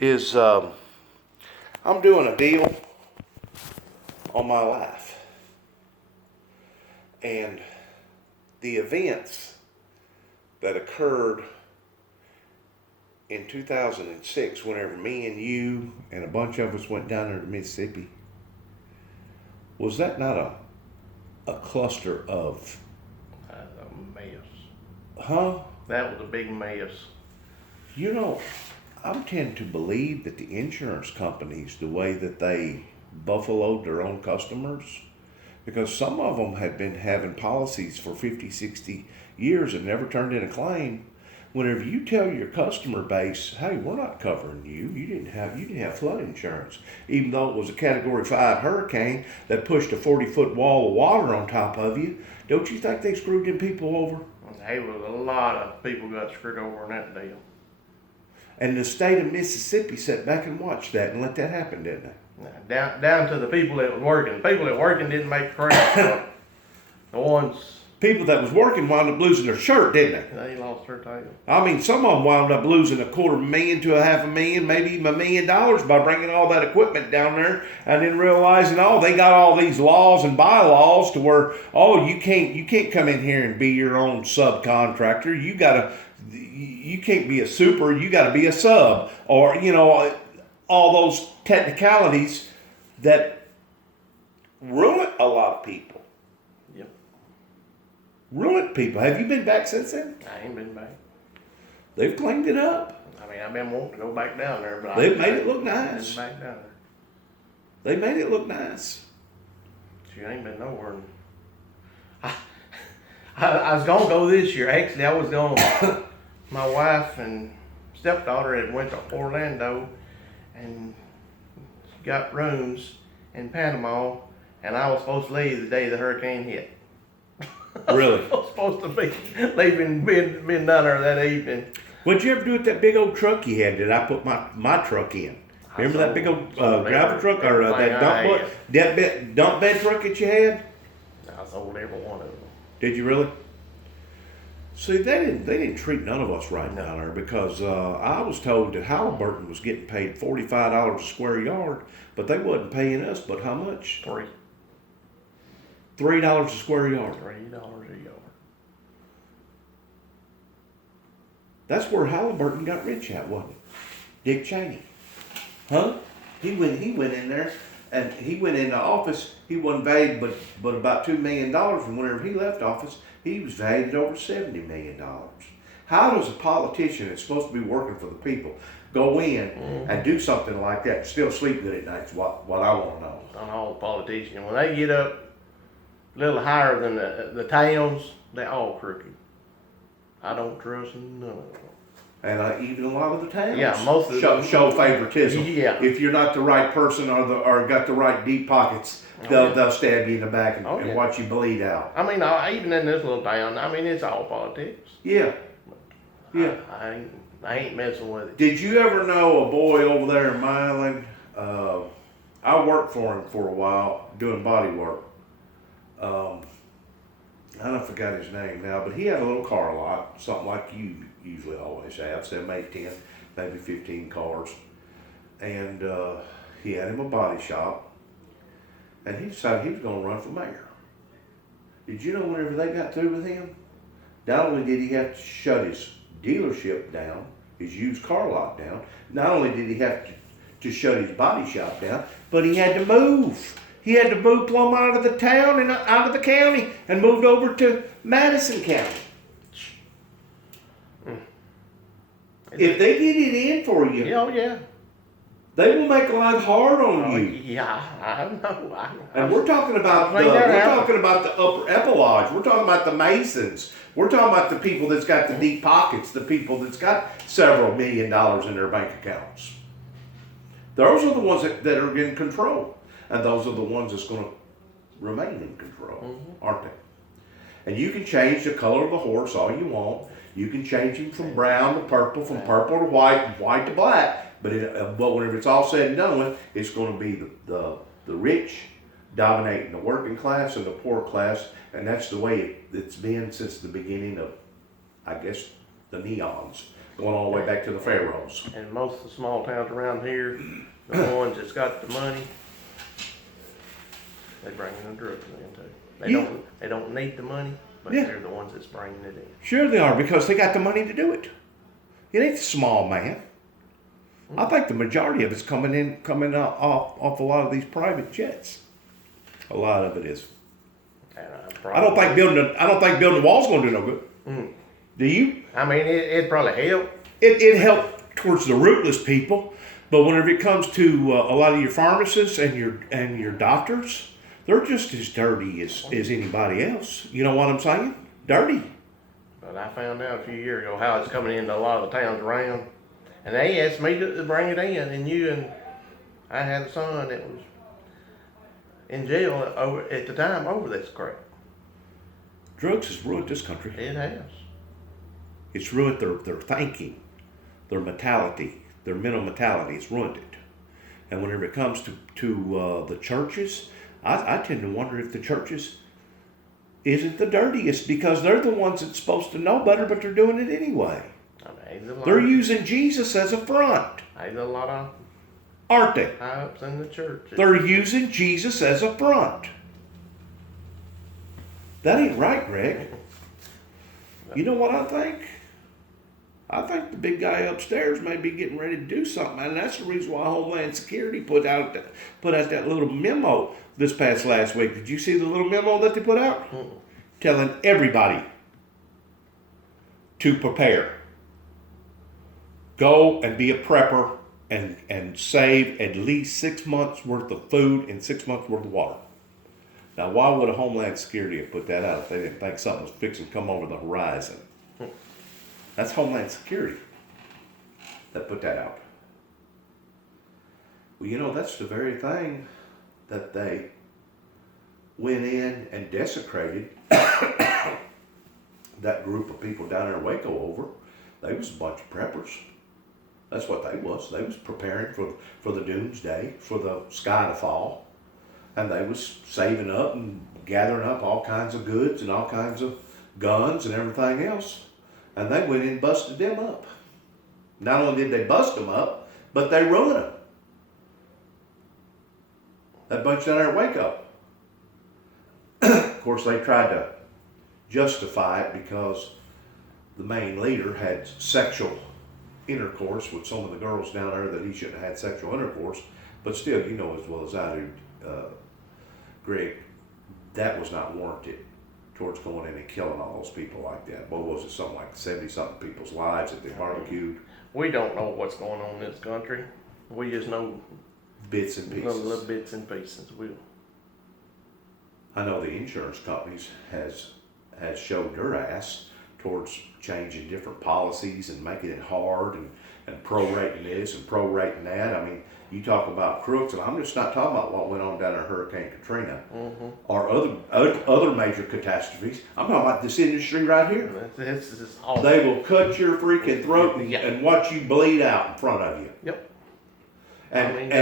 is I'm doing a deal on my life. And the events that occurred in 2006, whenever me and you and a bunch of us went down there to Mississippi, was that not a cluster of... That's a mess. Huh? That was a big mess. You know, I tend to believe that the insurance companies, the way that they buffaloed their own customers, because some of them had been having policies for 50, 60 years and never turned in a claim. Whenever you tell your customer base, hey, we're not covering you, you didn't have flood insurance, even though it was a Category 5 hurricane that pushed a 40-foot wall of water on top of you, don't you think they screwed them people over? There was a lot of people got screwed over in that deal. And the state of Mississippi sat back and watched that and let that happen, didn't they? Down to the people that was working. The people that working didn't make credit. The ones... People that was working wound up losing their shirt, didn't they lost their tail. I mean, some of them wound up losing $250,000 to $500,000, maybe even $1 million by bringing all that equipment down there and then realizing, oh, they got all these laws and bylaws to where, oh, you can't come in here and be your own subcontractor. You can't be a super, you got to be a sub, or, you know, all those technicalities that ruin a lot of people. Ruined people. Have you been back since then? I ain't been back. They've cleaned it up. I mean, I've been wanting to go back down there, but they've made it look nice. Back down there. They made it look nice. She ain't been nowhere. I was gonna go this year. Actually, I was gonna. My wife and stepdaughter had went to Orlando and got rooms in Panama, and I was supposed to leave the day the hurricane hit. Really? I was supposed to be leaving, being down there that evening. What'd you ever do with that big old truck you had that I put my truck in? Remember that big old gravel truck or that dump bed truck that you had? I sold every one of them. Did you really? See, they didn't treat none of us right down there because I was told that Halliburton was getting paid $45 a square yard, but they wasn't paying us but how much? $3 a square yard. $3 a yard. That's where Halliburton got rich at, wasn't it? Dick Cheney. Huh? He went in there and he went in the office, he wasn't valued but about $2 million, and whenever he left office, he was valued at over $70 million. How does a politician that's supposed to be working for the people go in and do something like that and still sleep good at night is what I want to know. On all politicians, when they get up a little higher than the towns, they all crooked. I don't trust none of them. And even a lot of the towns most of them show favoritism. Yeah. If you're not the right person or got the right deep pockets, they'll stab you in the back and watch you bleed out. I mean, even in this little town, I mean, it's all politics. Yeah. Yeah. I ain't messing with it. Did you ever know a boy over there in Milan? I worked for him for a while doing body work. I don't forgot his name now, but he had a little car lot, something like you usually always have, 7, 8, 10, maybe 15 cars. And he had him a body shop, and he decided he was going to run for mayor. Did you know whenever they got through with him, not only did he have to shut his dealership down, his used car lot down, not only did he have to shut his body shop down, but he had to move. He had to move plumb out of the town and out of the county and moved over to Madison County. If they get it in for you, they will make life hard on you. Yeah, I know. And we're talking about the upper epilage. We're talking about the Masons. We're talking about the people that's got the deep pockets, the people that's got several $1 million in their bank accounts. Those are the ones that are in control. And those are the ones that's going to remain in control, aren't they? And you can change the color of the horse all you want. You can change him from brown to purple, from purple to white, and white to black. But whenever it's all said and done, it's going to be the rich dominating the working class and the poor class. And that's the way it's been since the beginning of, I guess, the neons. going all the way back to the Pharaohs. And most of the small towns around here, the ones that's got the money, they bring in the drugs in too. They don't need the money, but Yeah. they're the ones that's bringing it in. Sure they are, because they got the money to do it. It ain't the small man. I think the majority of it's coming out off a lot of these private jets. A lot of it is. And I don't think building a wall's gonna do no good. Do you? I mean, it'd probably help. It helped towards the rootless people, but whenever it comes to a lot of your pharmacists and your doctors, they're just as dirty as anybody else. You know what I'm saying? Dirty. But I found out a few years ago how it's coming into a lot of the towns around. And they asked me to bring it in, and I had a son that was in jail at the time over this crap. Drugs has ruined this country. It has. It's ruined their thinking, their mentality, their mental mentality. It's ruined it. And whenever it comes to the churches, I tend to wonder if the churches isn't the dirtiest, because they're the ones that's supposed to know better, but they're doing it anyway. I mean, They're using Jesus as a front, there's a lot of aren't they? high-ups in the church. They're using Jesus as a front. That ain't right, Greg. You know what I think? I think the big guy upstairs may be getting ready to do something, and that's the reason why Homeland Security put out that little memo this past last week. Did you see the little memo that they put out? Telling everybody to prepare. Go and be a prepper and save at least 6 months worth of food and 6 months worth of water. Now, why would a Homeland Security have put that out if they didn't think something was fixing to come over the horizon? That's Homeland Security that put that out. Well, you know, that's the very thing that they went in and desecrated that group of people down there in Waco over. They was a bunch of preppers. That's what they was. They was preparing for the doomsday, for the sky to fall. And they was saving up and gathering up all kinds of goods and all kinds of guns and everything else. And they went in and busted them up. Not only did they bust them up, but they ruined them. That bunch down there at Waco. Of course, they tried to justify it because the main leader had sexual intercourse with some of the girls down there that he shouldn't have had sexual intercourse. But still, you know as well as I do, Greg, that was not warranted towards going in and killing all those people like that. What was it, something like 70-something people's lives that they barbecued? We don't know what's going on in this country. We just know Bits and pieces. little bits and pieces. I know the insurance companies has showed their ass towards changing different policies and making it hard and prorating this and prorating that. I mean, you talk about crooks, and I'm just not talking about what went on down there Hurricane Katrina or other major catastrophes. I'm talking about this industry right here. This is awful. They will cut your freaking throat and watch you bleed out in front of you. Yep. And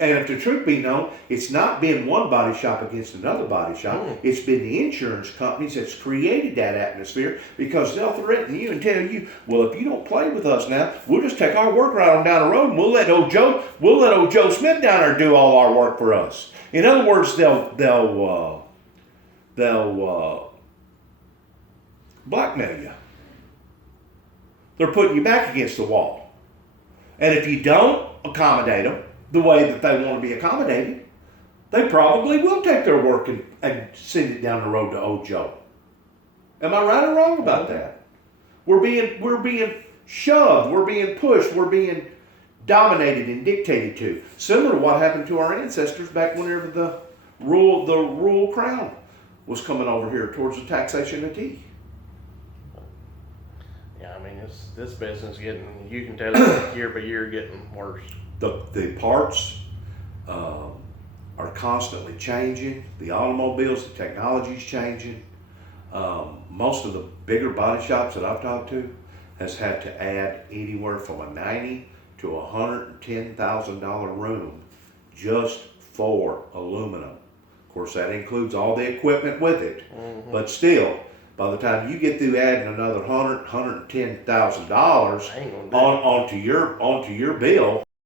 if the truth be known, it's not been one body shop against another body shop. It's been the insurance companies that's created that atmosphere, because they'll threaten you and tell you, well, if you don't play with us now, we'll just take our work right on down the road and we'll let old Joe Smith down there do all our work for us. In other words, they'll blackmail you. They're putting you back against the wall. And if you don't accommodate them the way that they want to be accommodated, they probably will take their work and send it down the road to old Joe. Am I right or wrong about that? We're being shoved, we're being pushed, we're being dominated and dictated to. Similar to what happened to our ancestors back whenever the rural crown was coming over here towards the taxation of tea. Yeah, I mean, this business you can tell it year by year getting worse. The parts are constantly changing. The automobiles, the technology's changing. Most of the bigger body shops that I've talked to has had to add anywhere from a $90,000 to $110,000 room just for aluminum. Of course, that includes all the equipment with it. But still, by the time you get through adding another $110,000 I ain't gonna do onto your bill,